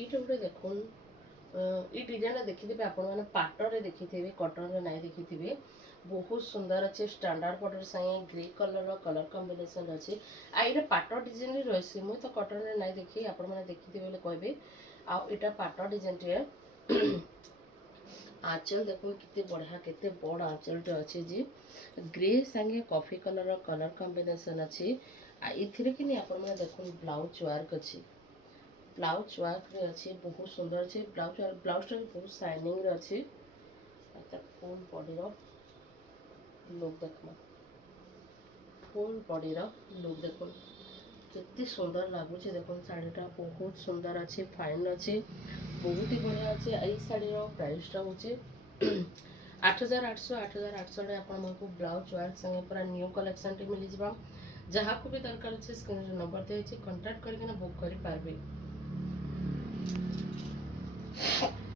ଏଇଟା ଗୋଟେ ଦେଖୁନ୍ ये डिजाइन देखिथे आपण मैंने पाटर देखिथे कटन रे नहीं देखिथे बहुत सुंदर अच्छे स्टैंडर्ड पाटर संगे ग्रे कलर कलर कॉम्बिनेशन अच्छे आईटा पाटर डिजाइन रही मुझे तो कटन रे नहीं देखी आपण मैंने देखिथे बोले कहबे आटा पाटर डिजाइन टे आंचल देखो कितने बढ़िया केते बड़ आंचलटे अच्छे जी ग्रे संगे कॉफी कलर कलर कॉम्बिनेशन अच्छे इथिरे कि आपण मैंने देखो ब्लाउज वर्क अच्छी ब्लाउज वर्क रे अच्छे बहुत सुंदर अच्छे ब्लाउज बहुत शाइनिंग रे अच्छे फुल बॉडी रो लुक देखमा फुल बॉडी रो लुक देखो कितनी सुंदर लगुच देखो शाढ़ीटा बहुत सुंदर अच्छे फाइन अच्छे बहुत ही बढ़िया अच्छे आई शाढ़ी प्राइसटा हूँ 8800 आपको ब्लाउज वर्क संगे पूरा न्यू कलेक्शन टी मिल जावा जहाँ को भी दरकार अच्छे स्क्रीन नंबर दिखाई कांटेक्ट करके बुक कर पारबे।